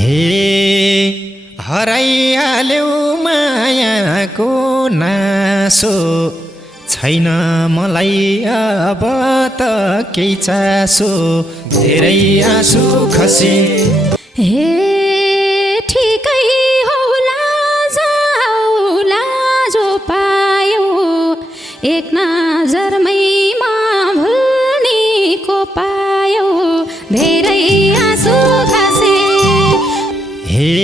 हे हराइहाल्यौ मायाको नासो छैन मलाई अब त केही चासो धेरै आँसु खसे हे ठिकै होला जाउला जो पायो एक नजरमैमा भुल्नेको पायो धेरै आँसु खसे हे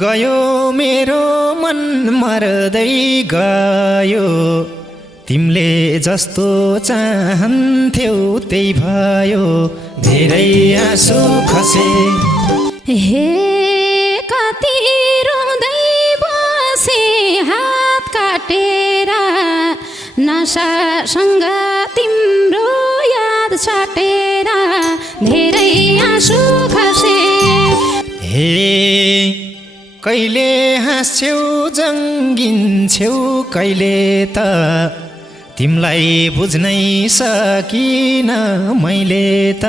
गयो मेरो मन मर्दै गयो तिमीले जस्तो चाहन्थ्यौ त्यही भयो धेरै आँसु खसे हे कति रुँदै बसे हात काटेर नसासँग तिम्रो याद छाटेर धेरै आँसु खसे हे कहिले हाँस्छौ जङ्गिन्छौ कहिले त तिमीलाई बुझ्नै सकिन मैले त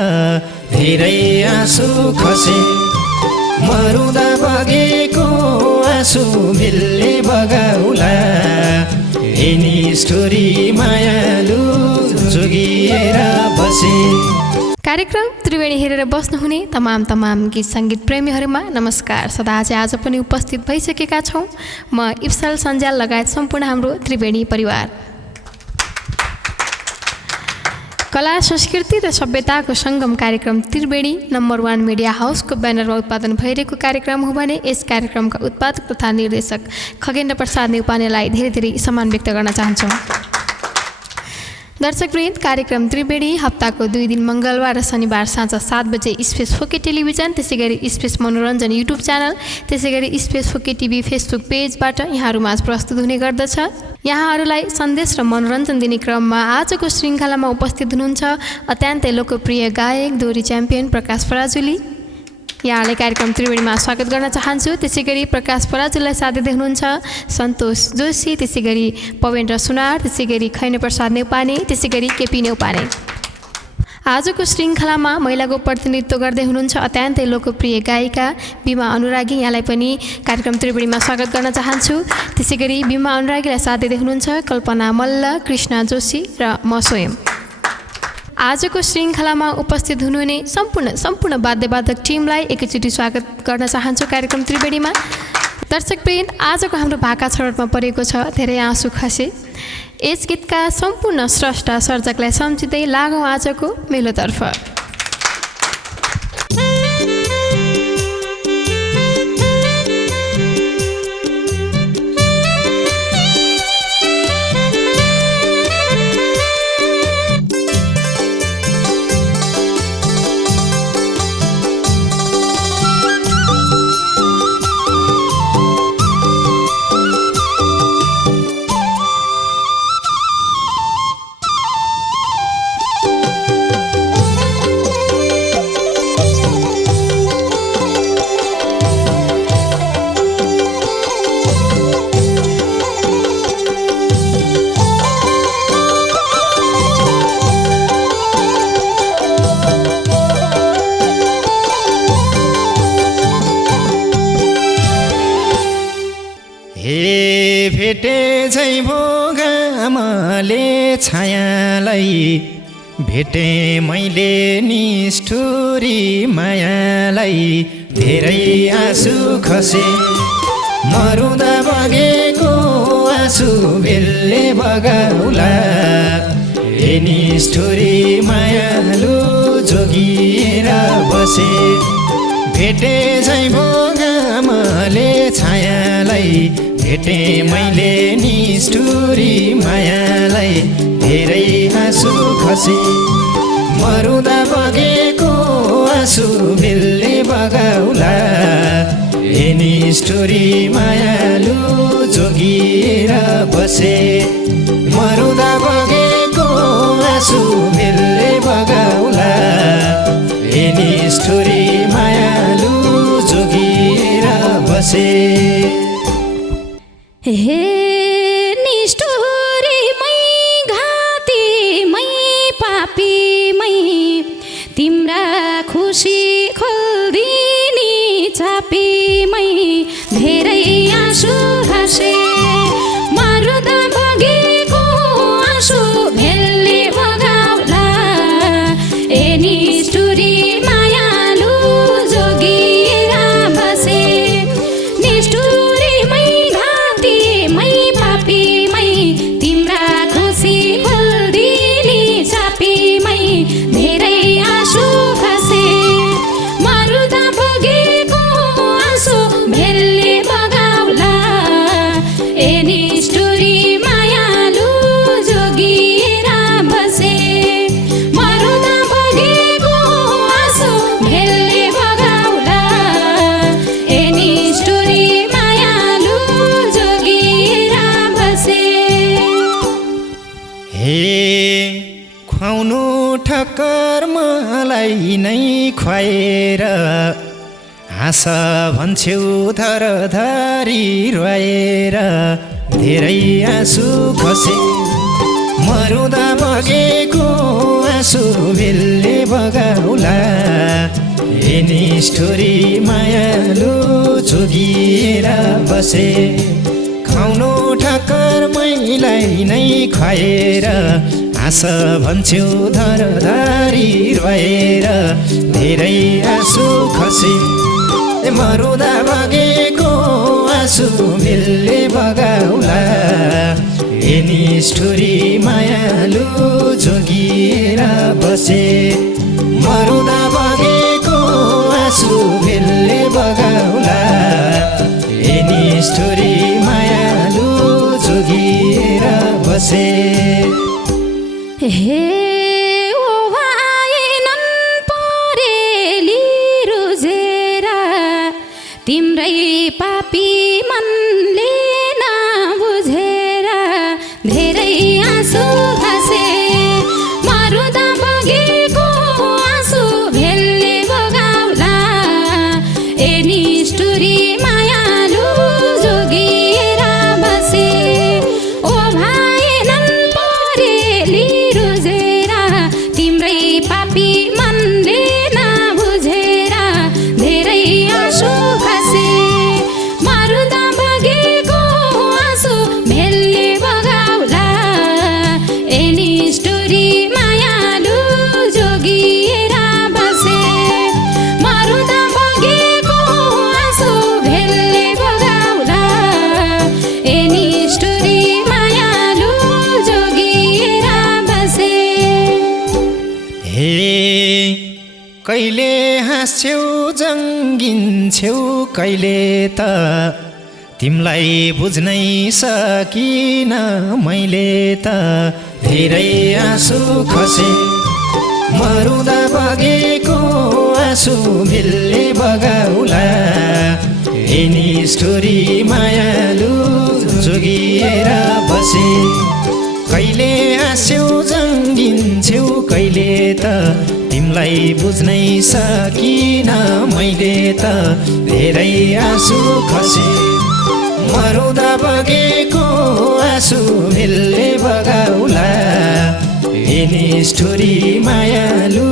धेरै आँसु खसे मरुँदा बगेको आँसु भिल्ले बगाउला यिनी स्टोरी मायालु जोगिएर बसे। कार्यक्रम त्रिवेणी हेरेर बस्नुहुने तमाम गीत सङ्गीत प्रेमीहरूमा नमस्कार। सदा आज पनि उपस्थित भइसकेका छौँ म इप्सल सञ्जाल लगायत सम्पूर्ण हाम्रो त्रिवेणी परिवार। कला संस्कृति र सभ्यताको सङ्गम कार्यक्रम त्रिवेणी नम्बर 1 मिडिया हाउसको ब्यानरमा उत्पादन भइरहेको कार्यक्रम हो भने यस कार्यक्रमका उत्पादक तथा निर्देशक खगेन्द्र प्रसाद नेउपानेलाई धेरै सम्मान व्यक्त गर्न चाहन्छौँ। दर्शकवृन्द, कार्यक्रम त्रिवेणी हप्ताको 2 दिन मङ्गलबार र शनिबार साँझ 7 बजे स्पेस फोके टेलिभिजन, त्यसै गरी स्पेस मनोरञ्जन युट्युब च्यानल, त्यसै गरी स्पेस फोके टिभी फेसबुक पेजबाट यहाँहरूमाझ प्रस्तुत हुने गर्दछ। यहाँहरूलाई सन्देश र मनोरञ्जन दिने क्रममा आजको श्रृङ्खलामा उपस्थित हुनुहुन्छ अत्यन्तै लोकप्रिय गायक दोहोरी च्याम्पियन प्रकाश पराजुली। यहाँलाई कार्यक्रम त्रिवेणीमा स्वागत गर्न चाहन्छु। त्यसै गरी प्रकाश पराजुलीलाई साथ दिँदै हुनुहुन्छ सन्तोष जोशी, त्यसै गरी पवेन्द्र सुनार, त्यसै गरी खैन प्रसाद नेउपाने, त्यसै गरी केपी नेउपाने। आजको श्रृङ्खलामा महिलाको प्रतिनिधित्व गर्दै हुनुहुन्छ अत्यन्तै लोकप्रिय गायिका बिमा अनुरागी। यहाँलाई पनि कार्यक्रम त्रिवेणीमा स्वागत गर्न चाहन्छु। त्यसै गरी बिमा अनुरागीलाई साथ दिँदै हुनुहुन्छ कल्पना मल्ल, कृष्ण जोशी र म स्वयं। आजको श्रृङ्खलामा उपस्थित हुनुहुने सम्पूर्ण वाद्यवादक टिमलाई एकैचोटि स्वागत गर्न चाहन्छु कार्यक्रम त्रिवेणीमा। दर्शकवृन्द, आजको हाम्रो भाका छडोटमा परेको छ धेरै आँसु खसे। यस गीतका सम्पूर्ण स्रष्टा सर्जकलाई सम्झिँदै लागौँ आजको मेलोतर्फ। भेटे झै भो घामले छायालाई भेटे मैले निष्ठुरी मायालाई धेरै आँसु खसे मरुँदा बगेको आँसु भिल्ले बगाउला ए निष्ठुरी मायालु जोगिएर बसे भेटे झै भो घामले छायालाई भेटे मैले निष्ठुरी मायालाई धेरै आँसु खसे मरुँदा बगेको आँसु भिल्ले बगाउला ए निष्ठुरी मायालु जोगिएर बसे मरुँदा बगेको आँसु भिल्ले बगाउला ए निष्ठुरी मायालु जोगिएर बसे। हे निष्ठुरीमै घातीमै पापीमै तिम्रा खुसी खोल्दिनी हाँस भन्छौ धरधरी रोएर धेरै आँसु खसे मरुदा बगेको आँसु भेलले बगाउला एनी स्टोरी मायालु जोगिएर बसे खाउनु ठक्कर मैलाई नै खुवाएर हाँस भन्छौ धरधरी रोएर धेरै आँसु खसे मरुदा बगेको आँसु भेलले बगाउला एनी स्टोरी मायालु जोगिएर बसे मरुदा बगेको आँसु भेलले बगाउला एनी स्टोरी मायालु जोगिएर बसे हे ओ भाइनन् परेली रुजेर तिम्रै पापी मनले नबुझेर धेरै आँसु खसे मरुदा बगेको आँसु भेलले बगाउला एनी स्टोरी मायालु जोगिएर बसे ओ भाइनन् परेली रुजेर तिम्रै पापी मनले नबुझेर धेरै आँसु खसे मरुदा बगेको आँसु भेलले बगाउला एनी स्टोरी मायालु जोगिएर बसे मरुदा बगेको आँसु भेलले बगाउला एनी स्टोरी मायालु जोगिएर बसे हे कहिले हाँस्छौ जङ्गिन्छौ कहिले त तिमलाई बुझ्नै सकिन मैले त धेरै आँसु खसे मरुदा बगेको आँसु भेलले बगाउला एनी स्टोरी मायालु जोगिएर बसे कहिले हाँस्यौ जङ्गिन्छौ कहिले त तिमलाई बुझ्नै सकिन मैले त धेरै आँसु खसे मरुदा बगेको आँसु भेलले बगाउला एनी स्टोरी मायालु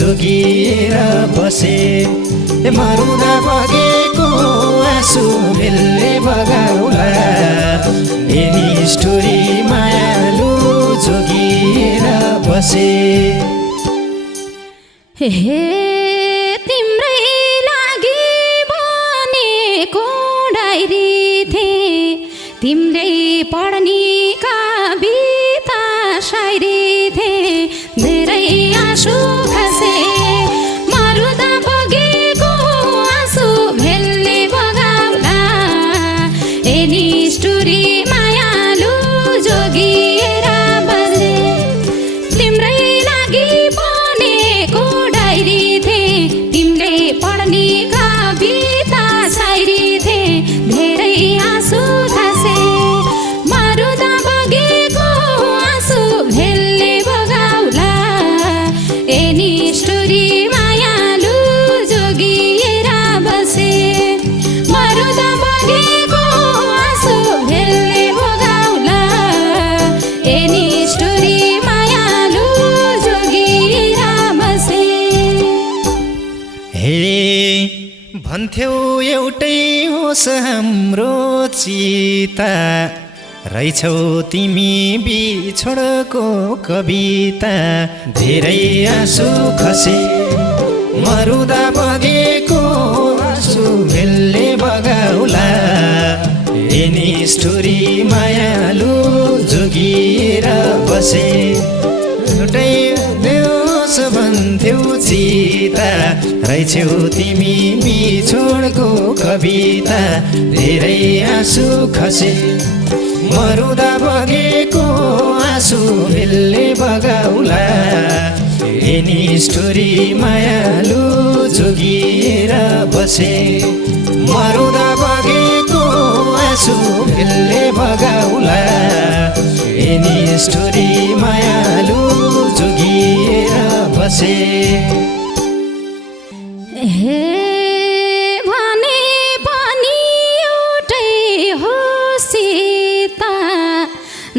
जोगिएर बसे मरुदा बगेको आँसु भेलले बगाउला एनी स्टोरी मायालु जोगिएर बसे हे तिम्रै लागि बनेको डायरी थिए तिम्रै पढ्ने कविता शायरी थिए धेरै आँसु खसे मरुदा बगेको आँसु भेलले बगाउला एनी स्टोरी मायालु जोगिएर बसे तिम्रै लागि बनेको डायरी थिए तिमीले पढ्ने कविता शायरी थिए धेरै आँसु खसे मरुदा बगेको आँसु भेलले बगाउला एनी स्टोरी मायालु जोगिएर बसे मरुदा बगेको आँसु भेलले बगाउला एनी स्टोरी मायालु जोगिएर बसे हे भन्थ्यौ एउटै होस् हाम्रो चिता रहेछौ तिमी बिछोडको कविता धेरै आँसु खसे मरुदा बगेको आँसु भेलले बगाउला एनी स्टोरी मायालु जोगिएर बसे एउटै होस् भन्थ्यौ चिता रहेछौ तिमी बिछोडको कविता धेरै आँसु खसे मरुदा बगेको आँसु भेलले बगाउला एनी स्टोरी मायालु जोगिएर बसे मरुदा बगेको आँसु भेलले बगाउला एनी स्टोरी मायालु जोगिएर बसे हे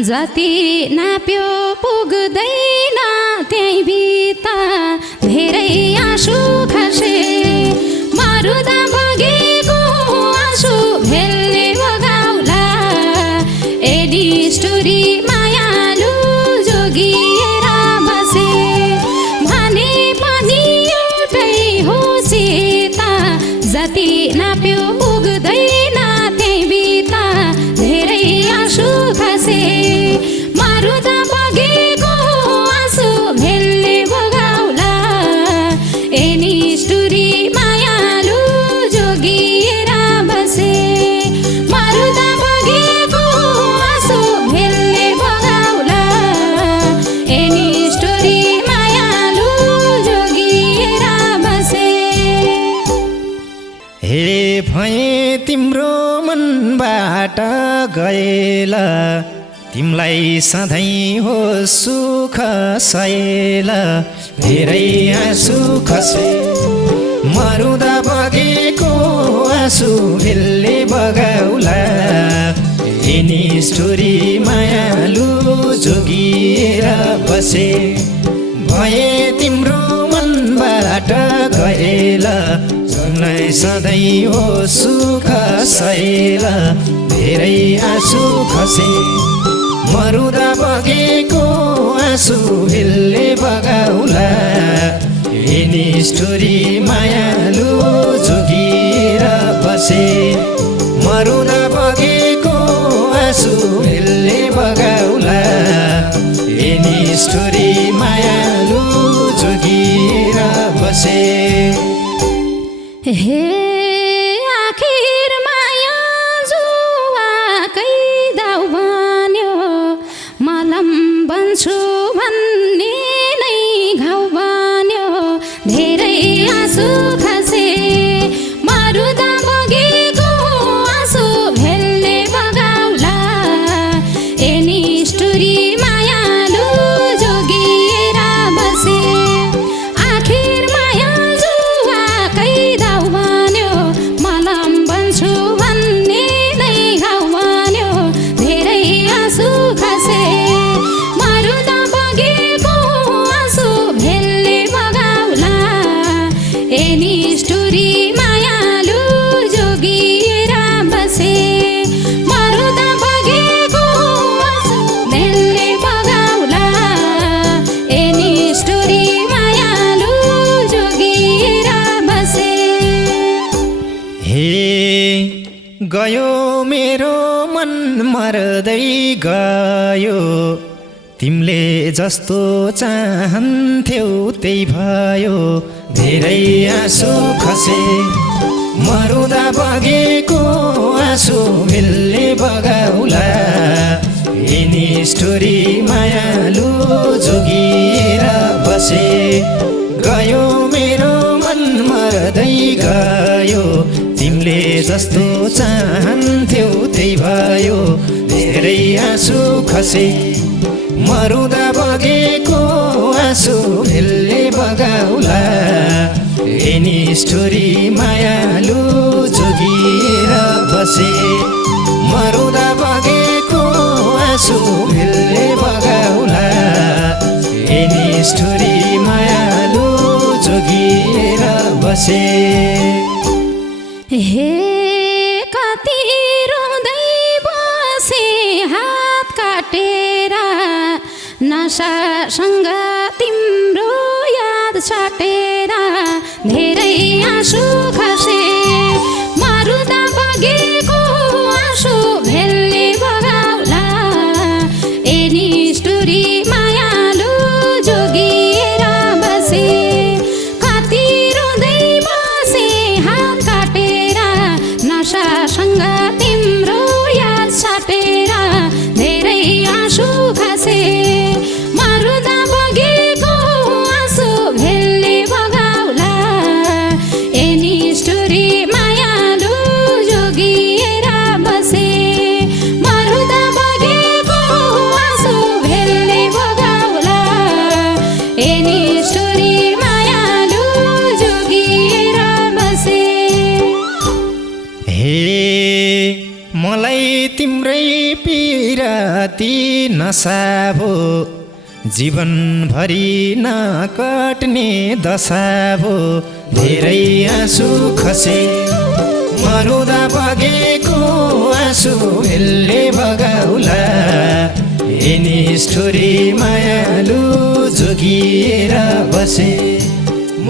जति नाप्यो पुग्दैन त्यही बिता धेरै आँसु खसे मरुदा बगेको आँसु भेल्ने बगाउला एडी स्टोरी मायालु जोगिएर बसे भने पनि एउटै हो सीता जति नाप्यो पुग्दैन त्यही बिता धेरै आँसु खसे मरुदा बगेको आँसु भेल्ने बगाउला एनी स्टोरी मायालु जोगिएर बसे मरुदा बगेको आँसु भेल्ने बगाउला एनी स्टोरी मायालु जोगिएर बसे हे भए तिम्रो मनबाट गएला तिमलाई सधैँ हो सुख सहेला धेरै आँसु खसे मरुदा बगेको आँसु भेल्ने बगाउला यिनी स्टोरी मायालु जोगिएर बसे भए तिम्रो मनबाट गएला तिमलाई सधैँ हो सुख सहेला धेरै आँसु खसे मरुदा बगेको आँसु भेल्ने बगाउला यिनी स्टोरी मायालु जोगिएर बसे मरुदा बगेको आँसु भेल्ने बगाउला यिनी स्टोरी मायालु जोगिएर बसे हे आखिर माया जुवाकै दाउ बन्यो मलम बन्छु भन्ने नै घाउ बन्यो धेरै आँसु खसे मरुदा बगेको आँसु भेल्ने बगाउला एनी स्टोरी मायालु जोगिएर बसे आखिर माया जुवाकै दाउ बन्यो मलम बन्छु भन्ने नै घाउ बन्यो धेरै आँसु खसे मरुदा बगेको आँसु भेल्ने बगाउला एनी स्टोरी मायालु जोगिएर बसे मरुदा बगेको आँसु भेल्ने बगाउला एनी स्टोरी मायालु जोगिएर बसे हे गयो मेरो मन मर्दै गयो तिमीले जस्तो चाहन्थ्यौ त्यही भयो धेरै आँसु खसे मरुदा बगेको आँसु भेल्ने बगाउला यिनी स्टोरी मायालु जोगिएर बसे गयो मेरो मन मर्दै गयो तिमीले जस्तो चाहन्थ्यौ त्यही भयो धेरै आँसु खसे मरुदा बगेको आँसु भेल्ने बगाउला यिनी स्टोरी मायालु जोगिएर बसे मरुदा बगेको आँसु भेल्ने बगाउला यिनी स्टोरी मायालु जोगिएर बसे हे कति रुँदै बसे हात काटेर नशासँग तिम्रो याद छाटेर धेरै आँसु खसे मरुदा बगेको आँसु भेल्ने बगाउला एनी स्टोरी मायालु जोगिएर बसे कति रुँदै बसे हात काटेर नशासँग तिम्रो याद छाटेर धेरै आँसु खसे मरुदा बगेको आँसु भेल्ने बगाउला एनी स्टोरी मायालु जोगिएर बसे मरुदा बगेको आँसु भेल्ने बगाउला एनी स्टोरी मायालु जोगिएर बसे हे मलाई तिम्रै पिराती नसा भो जीवनभरि नकट्ने दशा भो धेरै आँसु खसे मरुदा बगेको आँसु यसले बगाउला यिनी स्टोरी मायालु जोगिएर बसे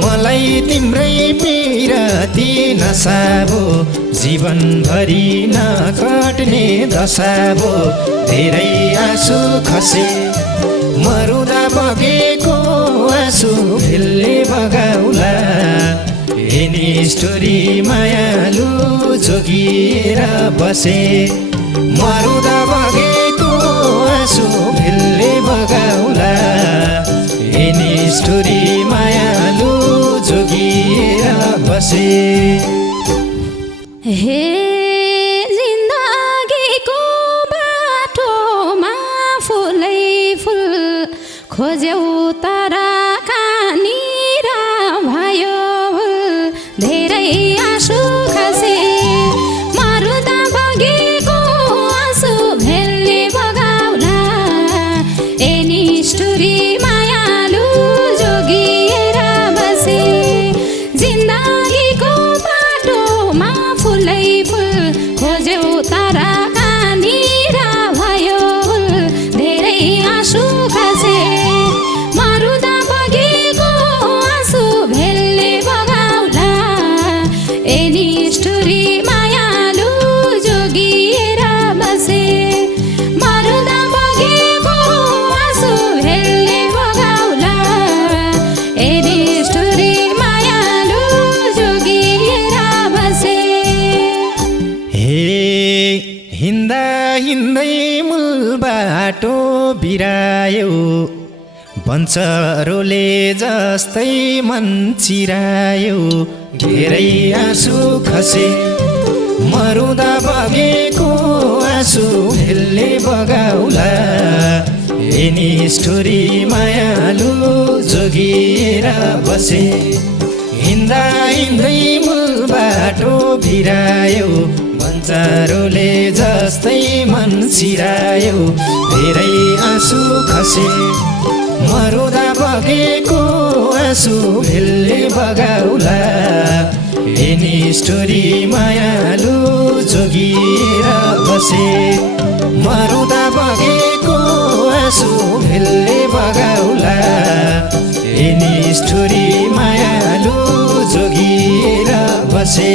मलाई तिम्रै पिराती नसा भो जीवनभरि नकट्ने दशा भो धेरै आँसु खसे मरुदा बगेको आँसु यसले बगाउला यिनी स्टोरी मायालु जोगिएर बसे मरुदा बगेको आँसु यसले बगाउला यिनी स्टोरी मायालु जोगिएर बसे हे जिन्दगीको बाटोमा फुलै फुल खोज्यौ तारा कहाँनिर भयो धेरै आँसु खसे मरुदा बगेको आँसु यसले बगाउला यिनी स्टोरी मायालु जोगिएर बसे जिन्दगीको बाटोमा फुलै फुल खोज्यौ तारा कहाँनिर भयो धेरै आँसु खसे मरुदा बगेको आँसु यसले बगाउला यिनी स्टोरी मायालु जोगिएर बसे मरुदा बगेको आँसु यसले बगाउला यिनी स्टोरी मायालु जोगिएर बसे हे हिँड्दा हिँड्दै मूल बाटो बिरायो बन्चरोले जस्तै मन चिरायो धेरै आँसु खसे मरुदा बगेको आँसु यसले बगाउला यिनी स्टोरी मायालु जोगिएर बसे हिँड्दा हिँड्दै मूल बाटो बिरायो बन्चरोले जस्तै मन चिरायो धेरै आँसु खसे मरुदा बगेको आँसु यसले बगाउला यिनी स्टोरी मायालु जोगिएर बसे मरुदा बगेको आँसु यसले बगाउला यिनी स्टोरी मायालु जोगिएर बसे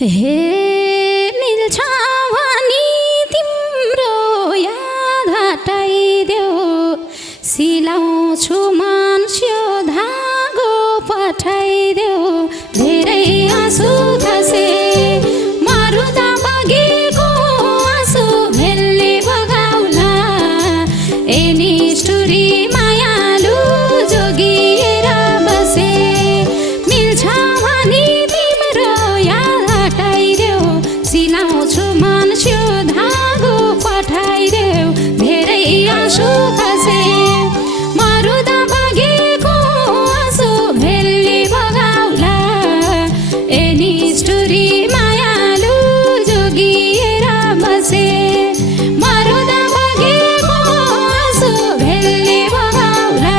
हे मिल्छ भनी तिम्रो याद हटाइदेऊ सिलाउँछु मान्छे धागो पठाइदेऊ धेरै आँसु खसे मरुदा बगेको आँसु यसले बगाउला यिनी स्टोरी मायालु जोगिएर बसे मिल्छ भनी तिम्रो याद हटाइदेऊ सिलाउँछु मान्छे धागो पठाइदेऊ धेरै आँसु खसे मरुदा बगेको आँसु यसले बगाउला यिनी स्टोरी मायालु जोगिएर बसे मरुदा बगेको आँसु यसले बगाउला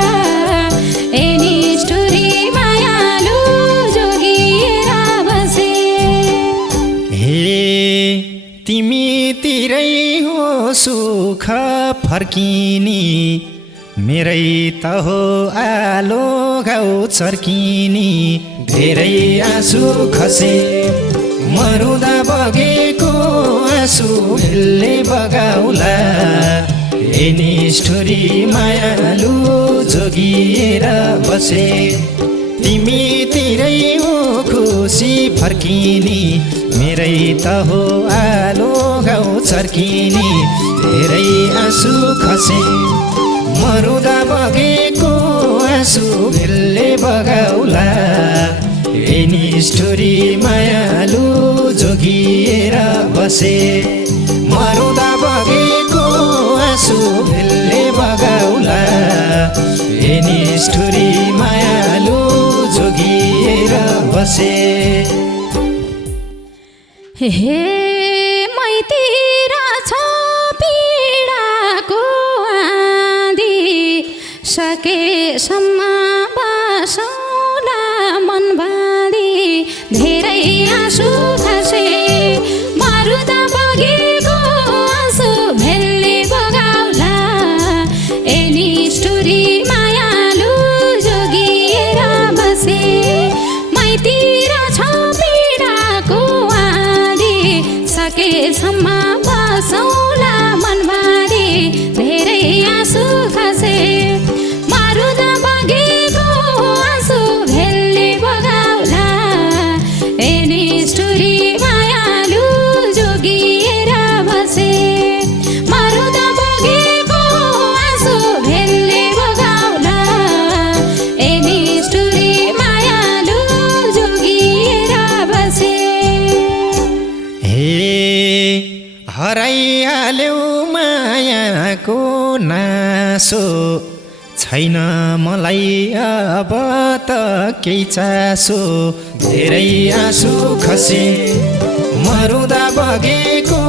यिनी स्टोरी मायालु जोगिएर बसे हे तिमीतिरै हो सुख फर्किनी मेरै त हो आलो घाउ चर्किनी धेरै आँसु खसे मरुदा बगेको आँसु यसले बगाउला यिनी स्टोरी मायालु जोगिएर बसे तिमीतिरै हो खुसी फर्किनी मेरै त हो आलो घाउ चर्किनी धेरै आँसु खसे मरुदा बगेको आँसु यसले बगाउला यिनी स्टोरी मायालु जोगिएर बसे मरुदा बगेको आँसु यसले बगाउला यिनी स्टोरी मायालु जोगिएर बसे हे मैतिर छ पीडाको आँधी सकेसम्म बसौला मन बाँधी धेरै आँसु खसे मरुदा बगेको आँसु भेलले बगाउला एनी स्टोरी मायालु जोगिएर बसे मैतिर छ पीडाको आँधी सकेसम्म बसौला मन बाँधी धेरै आँसु खसे मरुदा बगेको आँसु भेलले बगाउला एनी स्टोरी मायालु जोगिएर बसे मरुदा बगेको आँसु भेलले बगाउला एनी स्टोरी मायालु जोगिएर बसे। हे हराइहाल्यौ मायाको नासो छैन मलाई अब त केही चासो धेरै आँसु खसे मरुदा बगेको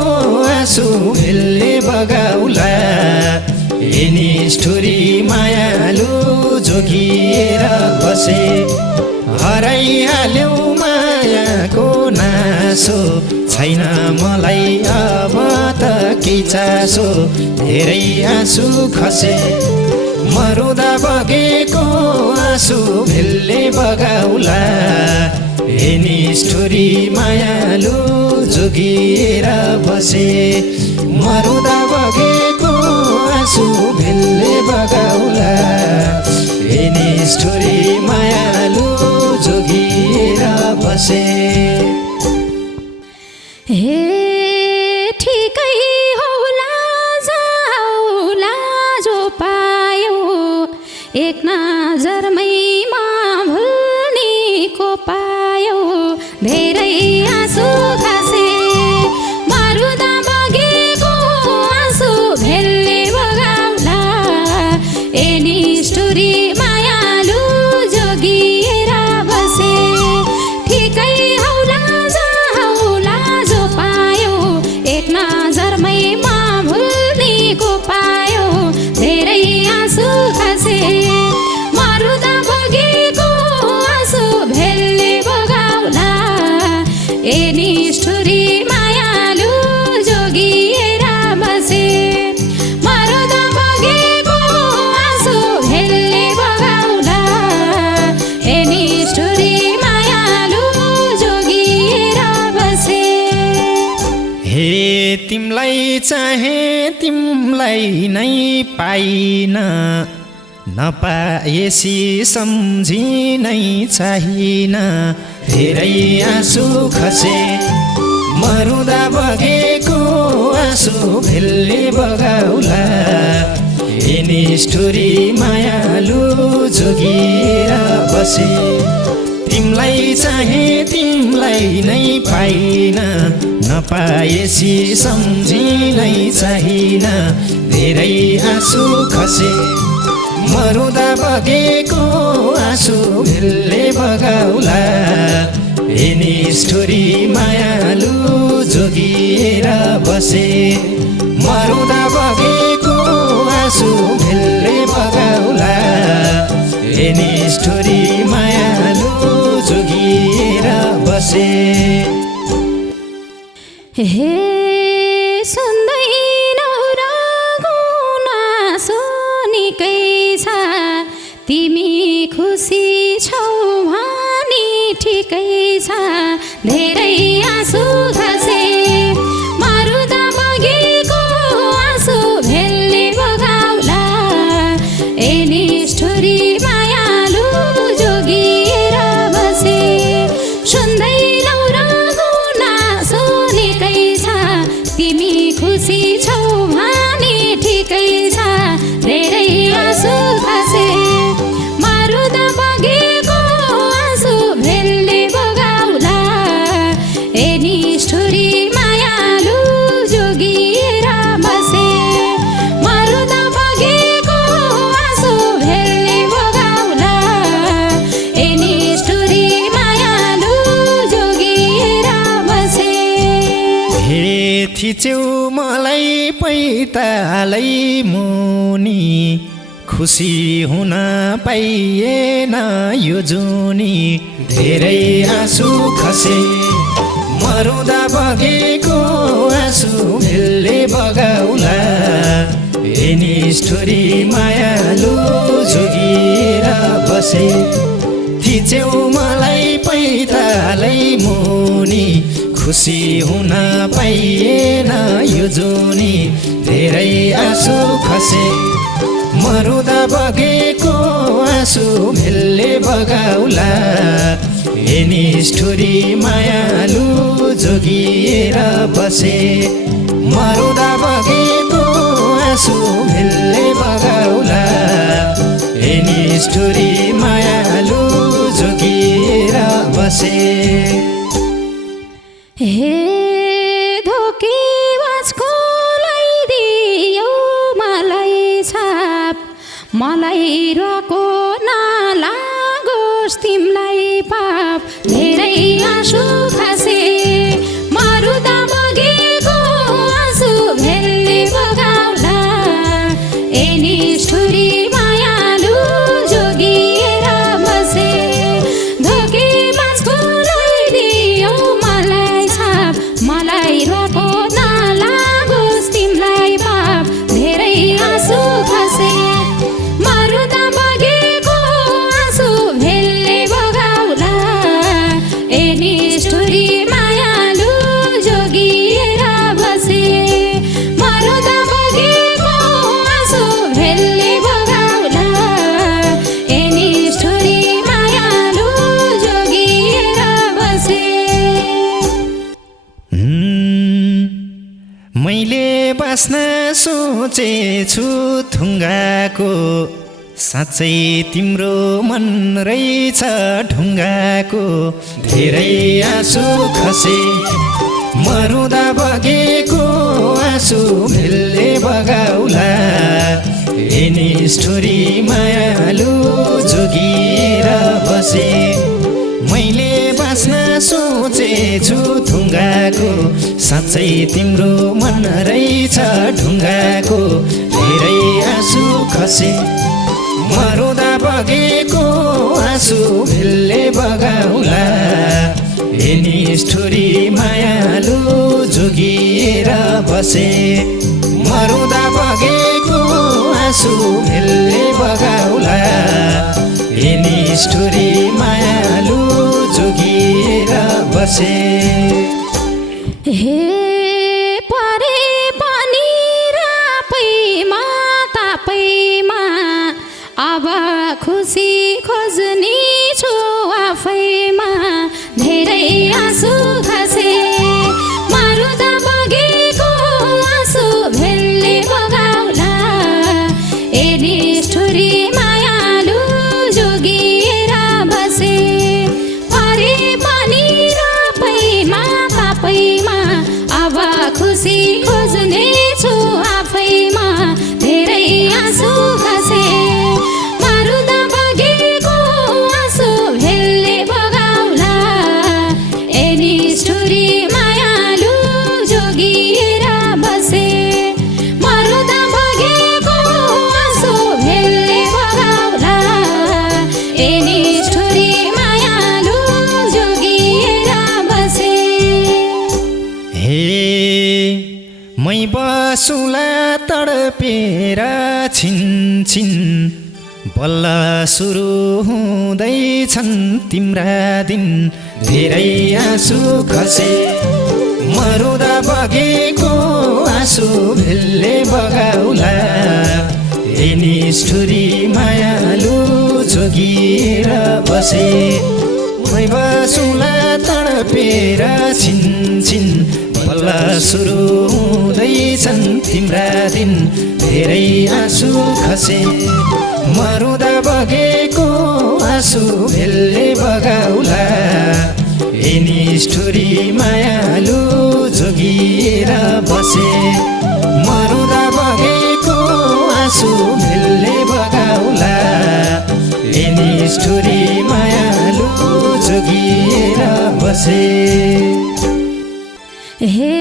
आँसु भेलले बगाउला एनी स्टोरी मायालु जोगिएर बसे हराइहाल्यौ मायाको नासो छैन मलाई अब त केही चासो धेरै आँसु खसे मरुदा बगेको आँसु भेलले बगाउला एनी स्टोरी मायालु जोगिएर बसे मरुदा बगेको आँसु भेलले बगाउला एनी स्टोरी मायालु जोगिएर बसे। हे ठिकै होला जाउला जो पायो एक नजरमैमा भुल्ने को पायो धेरै आँसु खसे मरुदा बगेको आँसु भेलले बगाउला एनी स्टोरी मायालु जोगिएर बसे ठिकै होला जाउला जो पायो एक नजरमैमा भुल्ने को पायो धेरै आँसु खसे मरुदा बगेको आँसु भेलले बगाउला एनी स्टोरी मायालु जोगिएर बसे मरुदा बगेको आँसु भेलले बगाउला एनी स्टोरी मायालु जोगिएर बसे। हे तिमलाई चाहे तिमलाई नै पाइन नपाएसी सम्झी नै चाहिन धेरै आँसु खसे मरुदा बगेको आँसु भेलले बगाउला एनी स्टोरी मायालु जोगिएर बसे तिमलाई चाहे तिमलाई नै पाइन नपाएसी सम्झी नै चाहिन धेरै आँसु खसे मरुदा बगेको आँसु भेलले बगाउला एनी स्टोरी मायालु जोगिएर बसे मरुदा बगेको आँसु भेलले बगाउला एनी स्टोरी मायालु जोगिएर बसे। हे सुन्दैनौ र गुनासो निकै छ तिमी खुसी छौ भने ठिकै छ धेरै आँसु खसे मरुदा बगेको आँसु भेलले बगाउला एनी स्टोरी मायालु जोगिएर बसे सुन्दैनौ र गुनासो निकै छ तिमी खुसी छौ भने ठिकै छ धेरै आँसु खसे मरुदा बगेको आँसु भेलले बगाउला एनी स्टोरी मायालु जोगिएर बसे मरुदा बगेको आँसु भेलले बगाउला एनी स्टोरी मायालु जोगिएर बसे। थिच्यौ मलाई पैतालै मुनि खुसी हुन पाइएन यो जुनी धेरै आँसु खसे मरुदा बगेको आँसु भेलले बगाउला एनी स्टोरी मायालु जोगिएर बसे थिच्यौ मलाई पैतालै मुनि खुसी हुन पाइएन यो जुनी धेरै आँसु खसे मरुदा बगेको आँसु भेलले बगाउला एनी स्टोरी मायालु जोगिएर बसे मरुदा बगेको आँसु भेलले बगाउला एनी स्टोरी मायालु जोगिएर बसे हे धोकेबाजको लगाइदियौ मलाई छाप मलाई रोको नलागोस् तिमीलाई पाप धेरै आँसु खसे मरुदा बगेको आँसु भेलले बगाउला एनी स्टोरी मायालु जोगिएर बसे धोकेबाजको लगाइदियौ मलाई छाप मलाई रोको नलागोस् तिमीलाई पाप धेरै आँसु खसे मरुदा बगेको आँसु भेलले बगाउला एनी स्टोरी मायालु जोगिएर बसे मरुदा बगेको आँसु भेलले बगाउला एनी स्टोरी मायालु जोगिएर बसे मैले बाँच्न सोचेछु थुङ्गाको साँच्चै तिम्रो मन रहेछ ढुङ्गाको धेरै आँसु खसे मरुदा बगेको आँसु भेलले बगाउला एनी स्टोरी मायालु जोगिएर बसे मैले बाँच्न सोचेछु थुङ्गाको साँच्चै तिम्रो मन रहेछ ढुङ्गाको धेरै आँसु खसे मरुदा बगेको आँसु भेलले बगाउला एनी स्टोरी मायालु जोगिएर बसे मरुदा बगेको आँसु भेलले बगाउला एनी स्टोरी मायालु जोगिएर बसे हे परे पनि रापैमा तापैमा अब खुसी खोज्ने छु आफैमा धेरै आँसु खसे मरुदा बगेको आँसु भेलले बगाउला एनी स्टोरी मायालु जोगिएर बसे परे पनि रापैमा तापैमा अब खुसी खोज्ने छु आफैमा धेरै आँसु खसे मरुदा बगेको आँसु भेलले बगाउला एनी स्टोरी मायालु जोगिएर बसे मरुदा बगेको आँसु भेलले बगाउला एनी स्टोरी मायालु जोगिएर बसे हे मै बसुला तडपेर छिनछिन बल्ल सुरु हुँदैछन् तिम्रा दिन धेरै आँसु खसे मरुदा बगेको आँसु भेलले बगाउला एनी स्टोरी मायालु जोगिएर बसे मै बसुला तडपेर छिनछिन बल्ल सुरु हुँदैछन् तिम्रा दिन धेरै आँसु खसे मरुदा बगेको आँसु भेलले बगाउला एनी स्टोरी मायालु जोगिएर बसे मरुदा बगेको आँसु भेलले बगाउला एनी स्टोरी मायालु जोगिएर बसे हे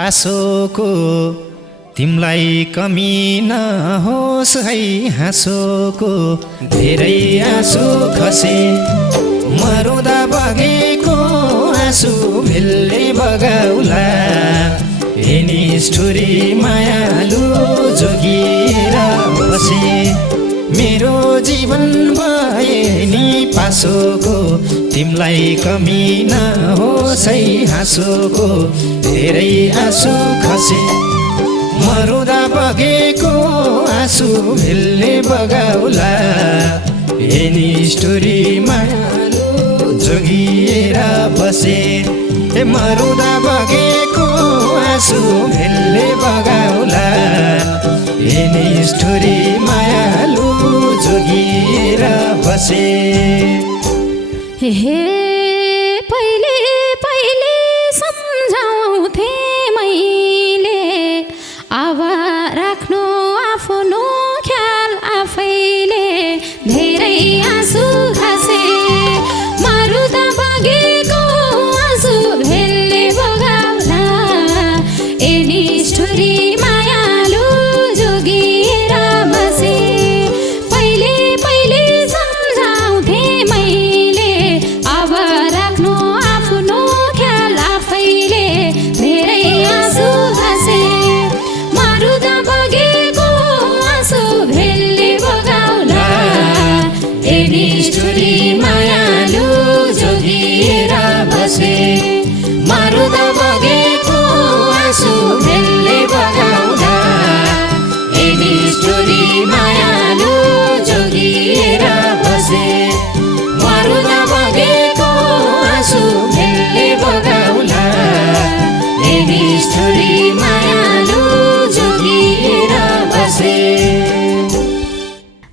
पासोको तिमलाई कमी नहोस् है हाँसोको धेरै आँसु खसे मरुदा बगेको आँसु भेल्ले बगाउला हेनी स्टोरी मायालु जोगिएर बसे मेरो जीवन भए नि पासोको तिमलाई कमी नहोस् है हाँसोको धेरै आँसु खसे मरुदा बगेको आँसु भेल्ले बगाउला हेनी स्टोरी मायालु जोगिएर बसे मरुदा बगेको आँसु भेल्ले बगाउला हेनी स्टोरी मायालु जोगिएर बसे हे पहिले पहिले सम्झाउँथे मैले अब राख्नु आफ्नो ख्याल आफैले धेरै आँसु खसे मरुदा बगेको आँसु भेल्ले बगाउला एनी स्टोरी मायालु जोगिएर बसे पहिले पहिले सम्झाउँथे मैले अब राख्नु आफ्नो ख्याल आफैले धेरै आँसु खसे मरुदा बगेको आँसु भेल्ले बगाउला एनी स्टोरी मायालु जोगिएर बसे मरुदा बगेको आँसु भेल्ले बगाउला एनी स्टोरी मायालु जोगिएर बसे मरुदा बगेको आँसु भेल्ले बगाउला एनी स्टोरी मायालु जोगिएर बसे।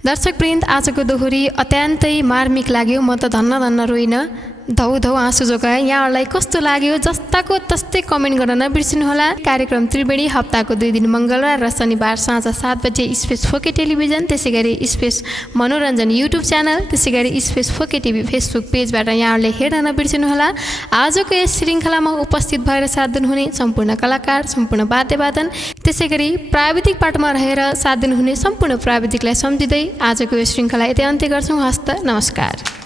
दर्शकवृन्द, आजको दोहोरी अत्यन्तै मार्मिक लाग्यो। म त धन्न धन्न रोइनँ, धौ धौ आँसु जोगाएँ। यहाँहरूलाई कस्तो लाग्यो जस्ताको तस्तै कमेन्ट गर्न नबिर्सिनुहोला। कार्यक्रम त्रिवेणी हप्ताको 2 दिन मङ्गलबार र शनिबार साँझ 7 बजे स्पेस फोके टेलिभिजन, त्यसै गरी स्पेस मनोरञ्जन युट्युब च्यानल, त्यसै गरी स्पेस फोके टिभी फेसबुक पेजबाट यहाँहरूले हेर्न नबिर्सिनुहोला। आजको यस श्रृङ्खलामा उपस्थित भएर साथ दिनुहुने सम्पूर्ण कलाकार, सम्पूर्ण वाद्यवादन, त्यसै गरी प्राविधिक पाटोमा रहेर साथ दिनुहुने सम्पूर्ण प्राविधिकलाई सम्झिँदै आजको यो श्रृङ्खला यतै अन्त्य गर्छौँ। हस्त नमस्कार।